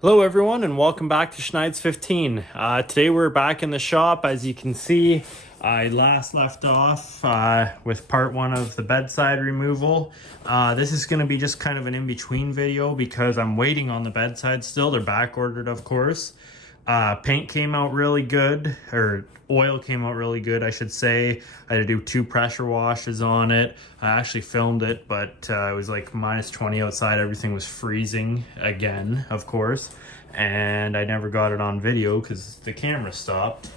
Hello everyone and welcome back to Schneid's 15. Today we're back in the shop. As you can see, I last left off with part one of the bedside removal. This is going to be just kind of an in-between video because I'm waiting on the bedside still. They're back ordered, of course. Paint came out really good, or oil came out really good, I should say. I had to do 2 pressure washes on it. I actually filmed it, but it was like minus 20 outside. Everything was freezing again, of course. And I never got it on video because the camera stopped.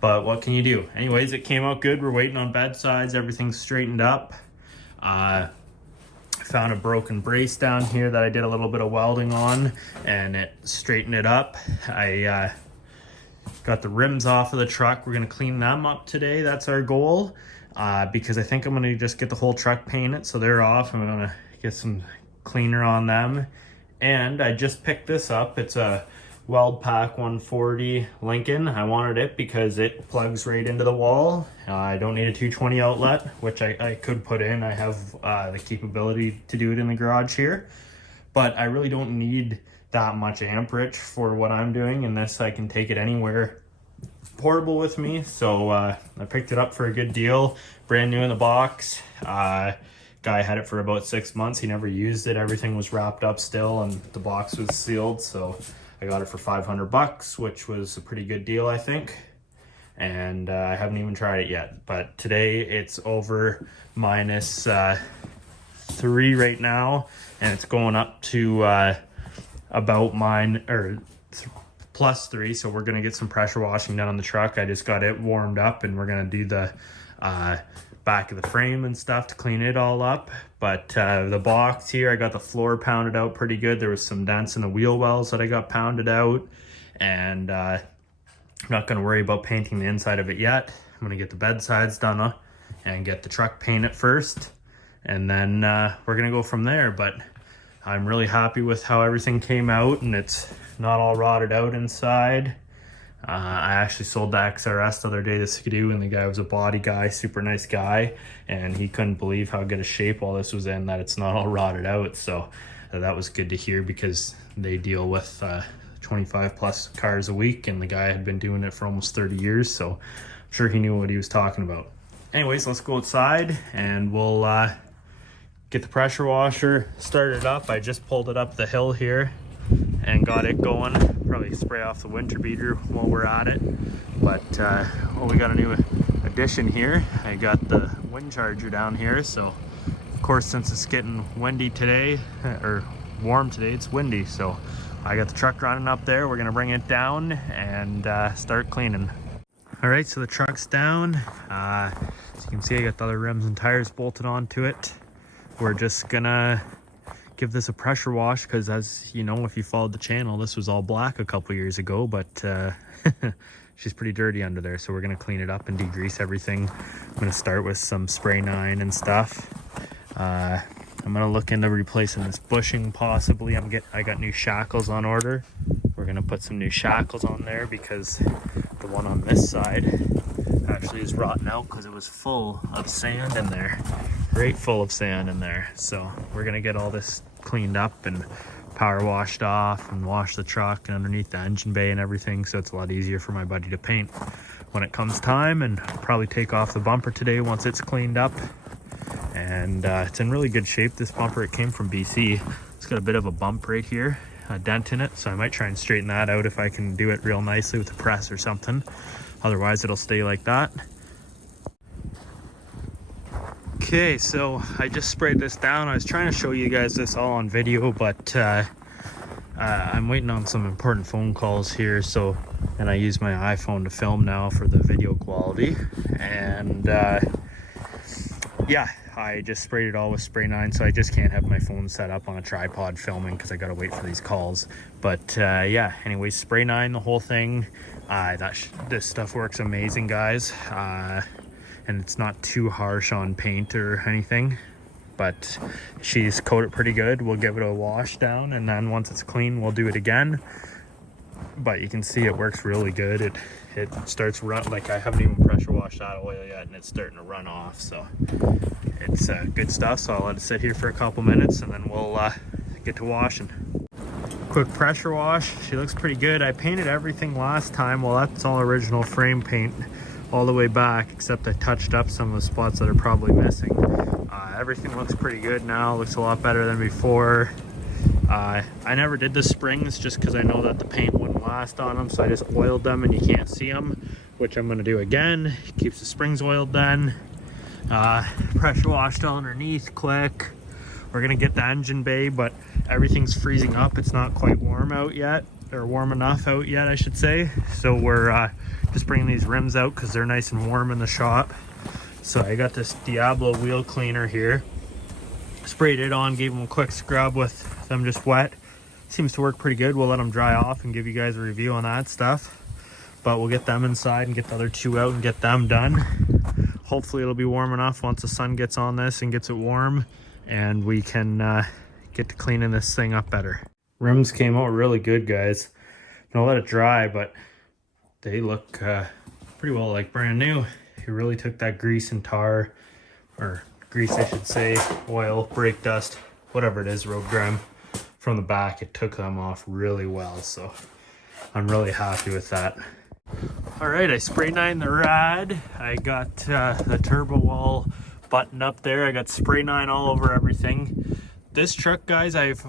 But what can you do? Anyways, it came out good. We're waiting on bedsides. Everything's straightened up. I found a broken brace down here that I did a little bit of welding on, and it straightened it up. I got the rims off of the truck. We're gonna clean them up today. That's our goal, because I think I'm gonna just get the whole truck painted, so they're off. I'm gonna get some cleaner on them. And I just picked this up. It's a Weld Pack 140 Lincoln. I wanted it because it plugs right into the wall. I don't need a 220 outlet, which I could put in. I have the capability to do it in the garage here, but I really don't need that much amperage for what I'm doing. And this, I can take it anywhere portable with me. So I picked it up for a good deal, brand new in the box. Guy had it for about 6 months. He never used it. Everything was wrapped up still and the box was sealed. So I got it for 500 bucks, which was a pretty good deal, I think. And I haven't even tried it yet, but today it's over minus 3 right now, and it's going up to about plus 3. So we're gonna get some pressure washing done on the truck. I just got it warmed up, and we're gonna do the back of the frame and stuff to clean it all up. But the box here, I got the floor pounded out pretty good. There was some dents in the wheel wells that I got pounded out, and I'm not going to worry about painting the inside of it yet. I'm going to get the bedsides done and get the truck painted first, and then we're going to go from there. But I'm really happy with how everything came out, and it's not all rotted out inside. I actually sold the XRS the other day, the Skidoo, and the guy was a body guy, super nice guy, and he couldn't believe how good a shape all this was in, that it's not all rotted out. So that was good to hear, because they deal with 25 plus cars a week, and the guy had been doing it for almost 30 years, so I'm sure he knew what he was talking about. Anyways, let's go outside and we'll get the pressure washer started up. I just pulled it up the hill here and got it going. Probably spray off the winter beater while we're at it. But we got a new addition here. I got the wind charger down here, so of course, since it's getting windy today, or warm today, it's windy, so I got the truck running up there. We're gonna bring it down and start cleaning. All right, so the truck's down. As you can see, I got the other rims and tires bolted onto it. We're just gonna give this a pressure wash, because as you know, if you followed the channel, this was all black a couple years ago, but she's pretty dirty under there, so we're going to clean it up and degrease everything. I'm going to start with some spray 9 and stuff. I'm going to look into replacing this bushing possibly. I got new shackles on order. We're going to put some new shackles on there, because the one on this side actually is rotten out because it was full of sand in there. Right, full of sand in there. So we're gonna get all this cleaned up and power washed off and wash the truck and underneath the engine bay and everything, so it's a lot easier for my buddy to paint when it comes time. And probably take off the bumper today once it's cleaned up. And it's in really good shape, this bumper. It came from BC. It's got a bit of a bump right here, a dent in it, so I might try and straighten that out if I can do it real nicely with a press or something. Otherwise it'll stay like that. Okay, so I just sprayed this down. I was trying to show you guys this all on video, but I'm waiting on some important phone calls here, so, and I use my iPhone to film now for the video quality. And yeah, I just sprayed it all with spray 9, so I just can't have my phone set up on a tripod filming because I gotta wait for these calls. But yeah, anyways, spray 9 the whole thing. This stuff works amazing, guys. And it's not too harsh on paint or anything, but she's coated pretty good. We'll give it a wash down, and then once it's clean, we'll do it again. But you can see it works really good. It starts run, like I haven't even pressure washed that oil yet, and it's starting to run off. So it's good stuff. So I'll let it sit here for a couple minutes, and then we'll get to washing. quick pressure wash. She looks pretty good. I painted everything last time. Well, that's all original frame paint all the way back, except I touched up some of the spots that are probably missing. Everything looks pretty good now. Looks a lot better than before. I never did the springs just because I know that the paint wouldn't last on them, so I just oiled them and you can't see them, which I'm going to do again. Keeps the springs oiled then. Pressure washed all underneath quick. We're going to get the engine bay, but everything's freezing up. It's not quite warm out yet, or warm enough out yet, I should say. So we're just bringing these rims out because they're nice and warm in the shop. So I got this Diablo wheel cleaner here. Sprayed it on, gave them a quick scrub with them just wet. Seems to work pretty good. We'll let them dry off and give you guys a review on that stuff. But we'll get them inside and get the other two out and get them done. Hopefully it'll be warm enough once the sun gets on this and gets it warm, and we can get to cleaning this thing up better. Rims came out really good, guys. I'm gonna let it dry, but they look pretty well like brand new. He really took that grease and tar, or grease I should say, oil, brake dust, whatever it is, road grime from the back. It took them off really well, so I'm really happy with that. All right, I spray nined the rad. I got the turbo wall buttoned up there. I got spray nine all over everything. This truck, guys, I've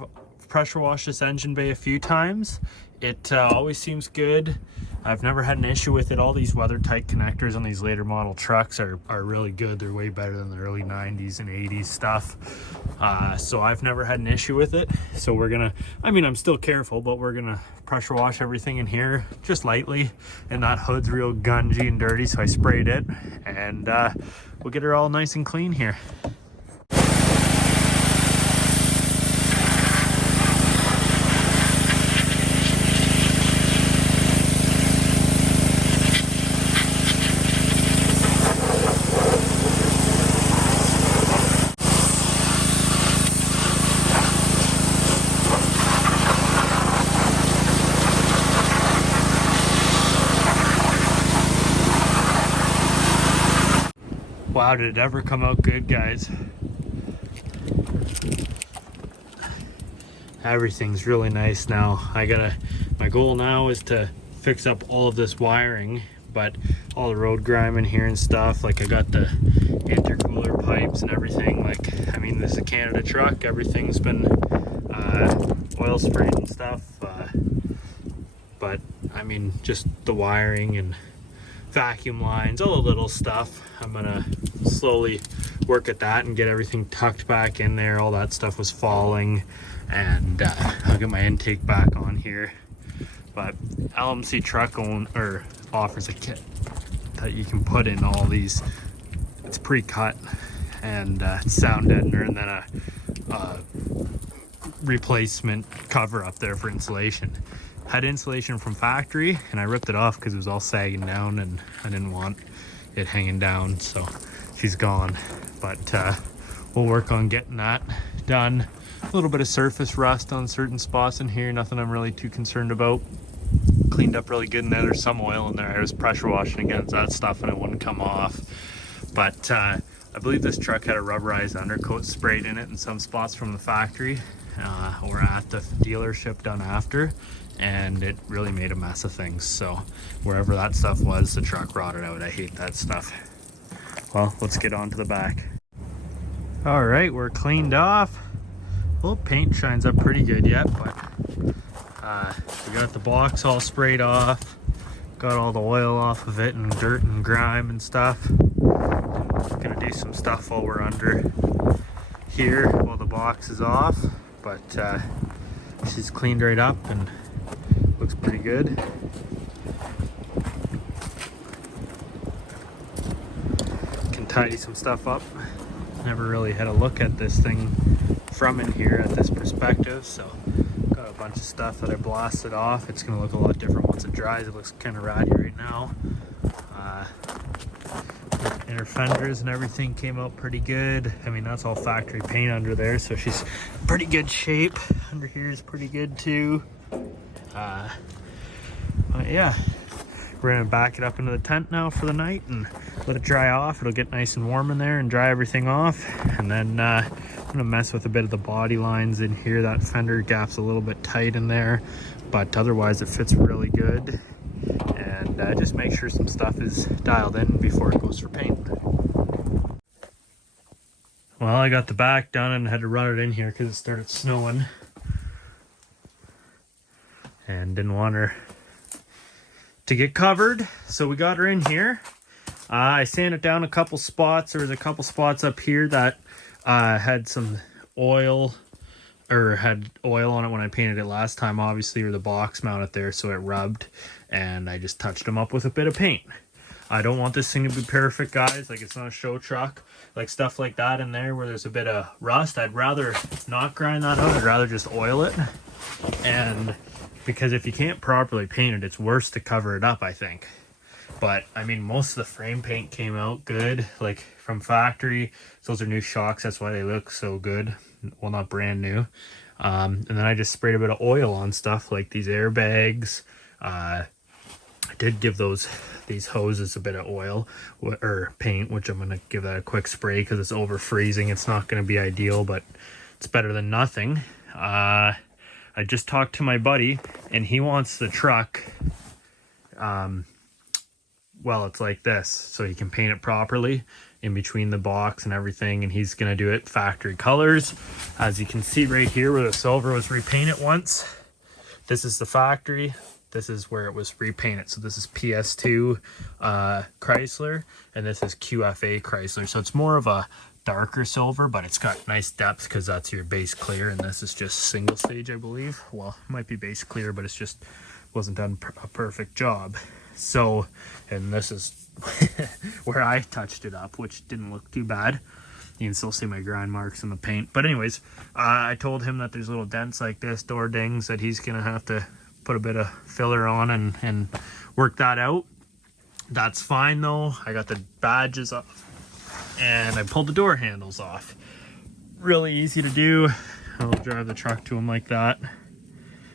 pressure washed this engine bay a few times. It always seems good. I've never had an issue with it. All these weather tight connectors on these later model trucks are really good. They're way better than the early 90s and 80s stuff. So I've never had an issue with it. So we're gonna, I mean, I'm still careful, but we're gonna pressure wash everything in here just lightly. And that hood's real gungy and dirty, so I sprayed it. And we'll get her all nice and clean here. Wow, did it ever come out good, guys? Everything's really nice now. My goal now is to fix up all of this wiring, but all the road grime in here and stuff, like I got the intercooler pipes and everything. Like, I mean, this is a Canada truck. Everything's been oil sprayed and stuff. But I mean, just the wiring and vacuum lines, all the little stuff. I'm gonna slowly work at that and get everything tucked back in there. All that stuff was falling, and I'll get my intake back on here. But LMC truck offers a kit that you can put in all these. It's pre-cut, and sound deadener, and then a replacement cover up there for insulation. Had insulation from factory, and I ripped it off because it was all sagging down, and I didn't want it hanging down, so she's gone. But we'll work on getting that done. A little bit of surface rust on certain spots in here, nothing I'm really too concerned about. Cleaned up really good in there. There's some oil in there. I was pressure washing against that stuff and it wouldn't come off. But I believe this truck had a rubberized undercoat sprayed in it in some spots from the factory or at the dealership done after, and it really made a mess of things. So wherever that stuff was, the truck rotted out. I hate that stuff. Well, let's get on to the back. All right, we're cleaned off. Well, paint shines up pretty good yet, but we got the box all sprayed off, got all the oil off of it and dirt and grime and stuff. Gonna do some stuff while we're under here while the box is off, but she's cleaned right up and looks pretty good. Can tidy some stuff up. Never really had a look at this thing from in here at this perspective, so got a bunch of stuff that I blasted off. It's gonna look a lot different once it dries. It looks kind of ratty right now. Inner fenders and everything came out pretty good. I mean, that's all factory paint under there, so she's in pretty good shape. Under here is pretty good too. Yeah, we're gonna back it up into the tent now for the night and let it dry off. It'll get nice and warm in there and dry everything off. And then I'm gonna mess with a bit of the body lines in here. That fender gap's a little bit tight in there, but otherwise it fits really good. And just make sure some stuff is dialed in before it goes for paint. Well, I got the back done and had to run it in here because it started snowing. And didn't want her to get covered, so we got her in here. I sanded down a couple spots. There was a couple spots up here that had some oil, or had oil on it when I painted it last time, obviously, or the box mounted there, so it rubbed, and I just touched them up with a bit of paint. I don't want this thing to be perfect, guys. Like, it's not a show truck. Like, stuff like that in there where there's a bit of rust, I'd rather not grind that out. I'd rather just oil it. And because if you can't properly paint it, it's worse to cover it up, I think. But I mean, most of the frame paint came out good, like from factory. So those are new shocks, that's why they look so good. Well, not brand new. And then I just sprayed a bit of oil on stuff like these airbags. I did give these hoses a bit of oil or paint, which I'm gonna give that a quick spray because it's over freezing. It's not gonna be ideal, but it's better than nothing. I just talked to my buddy, and he wants the truck, well, it's like this, so he can paint it properly in between the box and everything, and he's going to do it factory colors. As you can see right here where the silver was repainted once, this is the factory, this is where it was repainted. So this is PS2 Chrysler, and this is QFA Chrysler. So it's more of a darker silver, but it's got nice depth because that's your base clear, and this is just single stage, I believe. Well, it might be base clear, but it's just wasn't done a perfect job. So, and this is where I touched it up, which didn't look too bad. You can still see my grind marks in the paint. But anyways, I told him that there's little dents like this, door dings, that he's gonna have to put a bit of filler on and work that out. That's fine though. I got the badges up and I pulled the door handles off. Really easy to do. I'll drive the truck to them like that.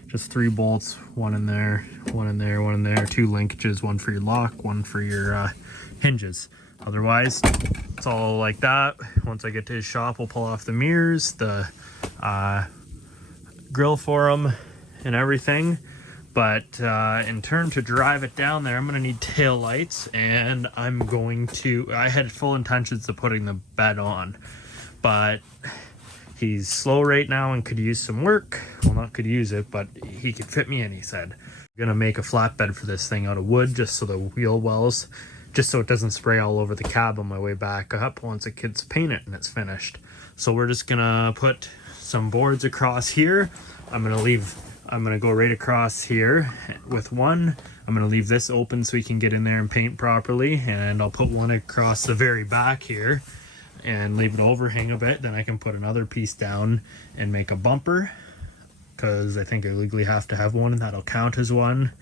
Just 3 bolts, one in there, one in there, one in there, 2 linkages, one for your lock, one for your hinges. Otherwise, it's all like that. Once I get to his shop, we'll pull off the mirrors, the grill for them, and everything. But in turn to drive it down there, I'm going to need tail lights, and I had full intentions of putting the bed on, but he's slow right now and could use some work. Well, not could use it, but he could fit me in, he said. I'm going to make a flatbed for this thing out of wood, just so the wheel wells, just so it doesn't spray all over the cab on my way back up once it gets painted and it's finished. So we're just going to put some boards across here. I'm going to go right across here with one. I'm going to leave this open so we can get in there and paint properly. And I'll put one across the very back here and leave it overhang a bit. Then I can put another piece down and make a bumper, because I think I legally have to have one and that'll count as one.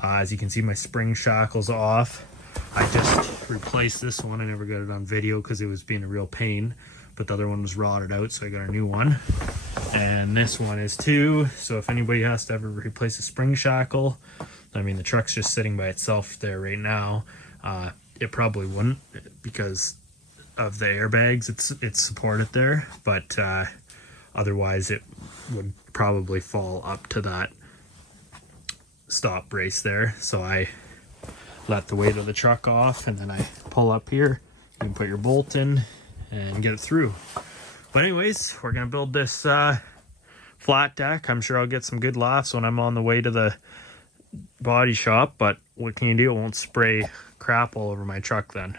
As you can see, my spring shackle's off. I just replaced this one. I never got it on video because it was being a real pain, but the other one was rotted out, so I got a new one. And this one is too, so if anybody has to ever replace a spring shackle, I mean, the truck's just sitting by itself there right now. It probably wouldn't because of the airbags, it's supported there, but otherwise it would probably fall up to that stop brace there. So I let the weight of the truck off, and then I pull up here. You can put your bolt in and get it through. But anyways, we're gonna build this flat deck. I'm sure I'll get some good laughs when I'm on the way to the body shop, but what can you do? It won't spray crap all over my truck then.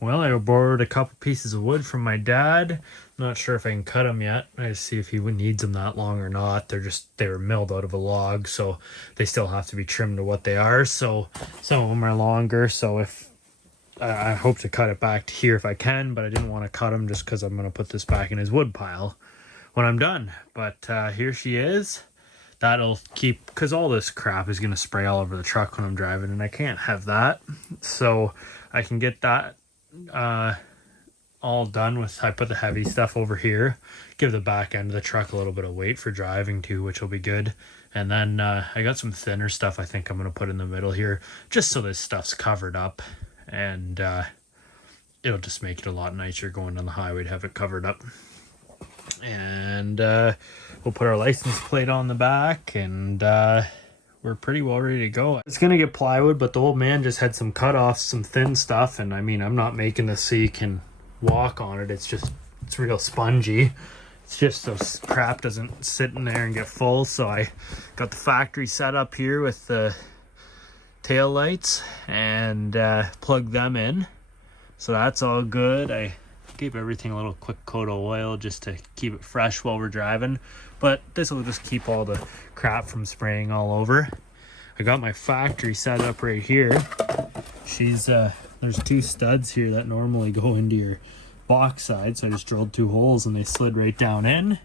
Well, I borrowed a couple pieces of wood from my dad. Not sure if I can cut them yet. I just see if he needs them that long or not. They were milled out of a log, so they still have to be trimmed to what they are. So some of them are longer, so if I hope to cut it back to here if I can, but I didn't want to cut them just because I'm going to put this back in his wood pile when I'm done. But here she is. That'll keep, because all this crap is going to spray all over the truck when I'm driving, and I can't have that. So I can get that all done with, I put the heavy stuff over here, give the back end of the truck a little bit of weight for driving too, which will be good. And then I got some thinner stuff I think I'm going to put in the middle here, just so this stuff's covered up, and it'll just make it a lot nicer going on the highway to have it covered up. And we'll put our license plate on the back, and we're pretty well ready to go. It's gonna get plywood, but the old man just had some cut-offs, some thin stuff, and I mean, I'm not making this so you can walk on it. It's real spongy. It's just so crap doesn't sit in there and get full. So I got the factory set up here with the tail lights and plugged them in. So that's all good. I gave everything a little quick coat of oil just to keep it fresh while we're driving. But this will just keep all the crap from spraying all over. I got my factory set up right here. There's 2 studs here that normally go into your box side. So I just drilled 2 holes and they slid right down in.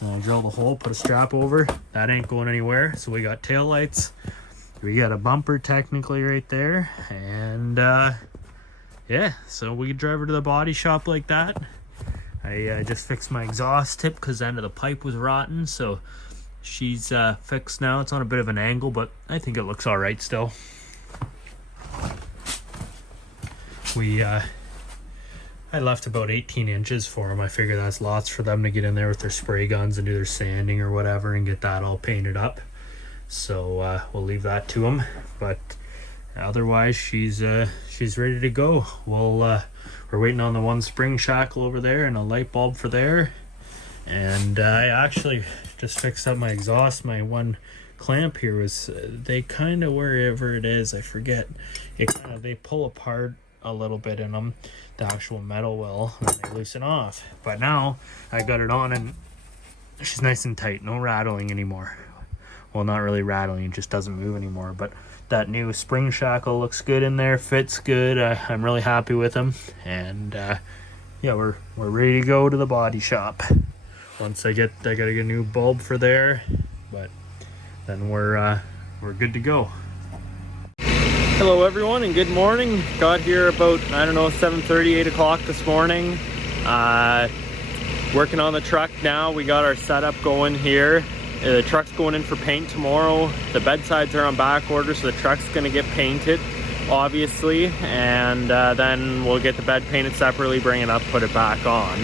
And I drilled a hole, put a strap over. That ain't going anywhere. So we got tail lights. We got a bumper technically right there. And yeah, so we could drive her to the body shop like that. I just fixed my exhaust tip because the end of the pipe was rotten, so she's fixed now. It's on a bit of an angle, but I think it looks all right still. I left about 18 inches for them. I figure that's lots for them to get in there with their spray guns and do their sanding or whatever and get that all painted up. So we'll leave that to them. But otherwise, she's ready to go. We're waiting on the one spring shackle over there and a light bulb for there. And I actually just fixed up my exhaust. My one clamp here was, they kind of, wherever it is, I forget, they pull apart a little bit in them, the actual metal will, and they loosen off. But now I got it on and she's nice and tight, no rattling anymore. Well, not really rattling, it just doesn't move anymore. But that new spring shackle looks good in there, fits good. I'm really happy with them, and yeah, we're ready to go to the body shop. Once I gotta get a new bulb for there, but then we're good to go. Hello everyone and good morning. Got here about, I don't know, 7:30, 8 o'clock this morning. Working on the truck now. We got our setup going here. The truck's going in for paint tomorrow. The bedsides are on back order, so the truck's gonna get painted, obviously, and then we'll get the bed painted separately, bring it up, put it back on.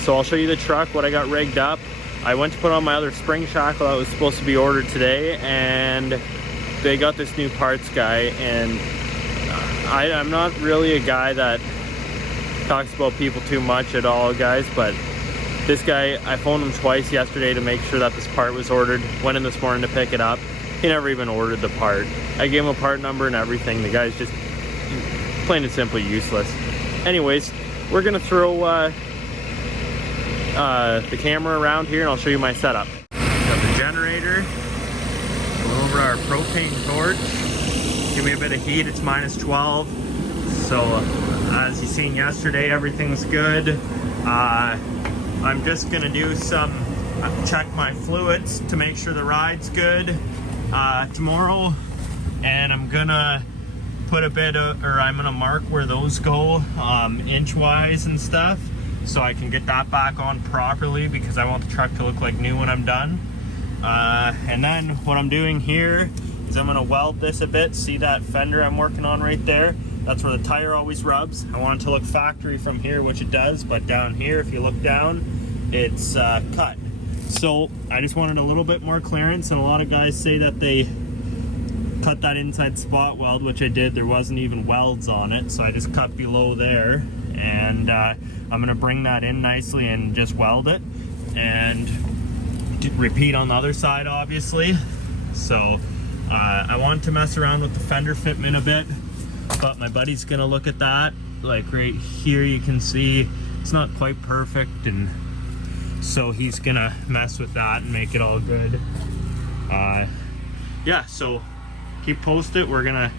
So I'll show you the truck, what I got rigged up. I went to put on my other spring shackle that was supposed to be ordered today, and they got this new parts guy, and I'm not really a guy that talks about people too much at all, guys, but this guy, I phoned him twice yesterday to make sure that this part was ordered. Went in this morning to pick it up. He never even ordered the part. I gave him a part number and everything. The guy's just plain and simply useless. Anyways, we're gonna throw the camera around here and I'll show you my setup. Got the generator. Go over our propane torch. Give me a bit of heat. It's minus 12. So as you seen yesterday, everything's good. I'm just gonna do some check my fluids to make sure the ride's good tomorrow, and I'm gonna put a bit of, or I'm gonna mark where those go inch wise and stuff, so I can get that back on properly, because I want the truck to look like new when I'm done. And then what I'm doing here is I'm gonna weld this a bit. See that fender I'm working on right there? That's where the tire always rubs. I want it to look factory from here, which it does, but down here, if you look down, it's cut. So I just wanted a little bit more clearance, and a lot of guys say that they cut that inside spot weld, which I did. There wasn't even welds on it, so I just cut below there, and I'm gonna bring that in nicely and just weld it, and repeat on the other side, obviously. So I wanted to mess around with the fender fitment a bit, but my buddy's gonna look at that. Like right here, you can see it's not quite perfect, and so he's gonna mess with that and make it all good. Yeah, so keep posted. We're gonna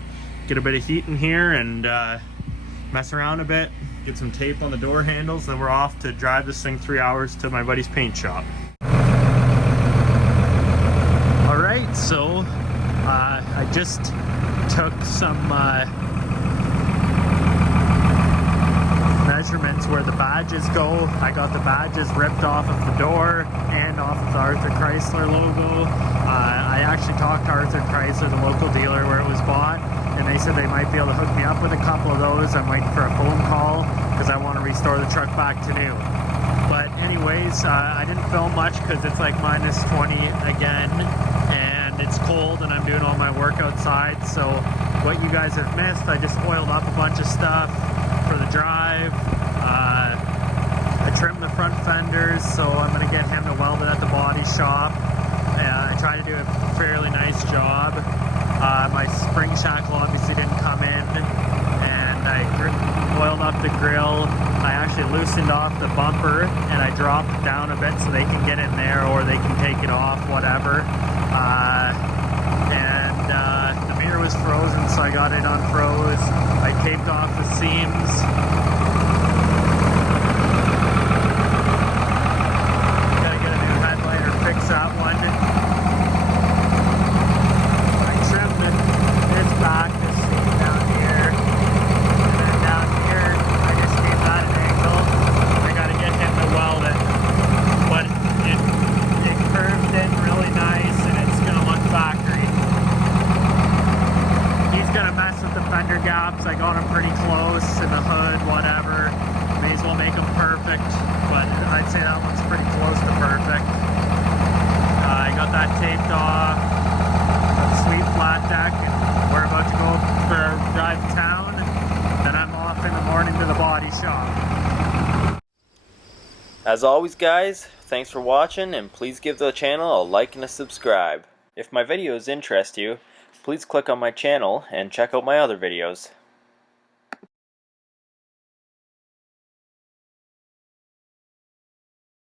get a bit of heat in here and mess around a bit, get some tape on the door handles, then we're off to drive this thing 3 hours to my buddy's paint shop. All right, so I just took some measurements where the badges go. I got the badges ripped off of the door and off of the Arthur Chrysler logo. I actually talked to Arthur Chrysler, the local dealer where it was bought, and they said they might be able to hook me up with a couple of those. I'm waiting for a phone call because I want to restore the truck back to new. But anyways, I didn't film much because it's like minus 20 again, and it's cold and I'm doing all my work outside. So what you guys have missed, I just oiled up a bunch of stuff for the drive. I trimmed the front fenders, so I'm going to get him to weld it at the body shop. I tried to do a fairly nice job. My spring shackle obviously didn't come in, and I oiled up the grill. I actually loosened off the bumper and I dropped it down a bit so they can get in there or they can take it off, whatever. The mirror was frozen, so I got it unfroze. I taped off the seams. Gotta get a new headlight or fix that one. I trimmed this back, this seam down here. And then down here, I just gave that an angle. I gotta get him to weld it. But it curved in really nice and it's gonna look factory. He's gonna mess with the fender gaps. I got him pretty close in the hood, whatever. May as well make them perfect, but I'd say that one's pretty close to perfect. I got that taped off. Got the sweet flat deck, and we're about to go for a drive to town. Then I'm off in the morning to the body shop. As always, guys, thanks for watching, and please give the channel a like and a subscribe. If my videos interest you, please click on my channel and check out my other videos.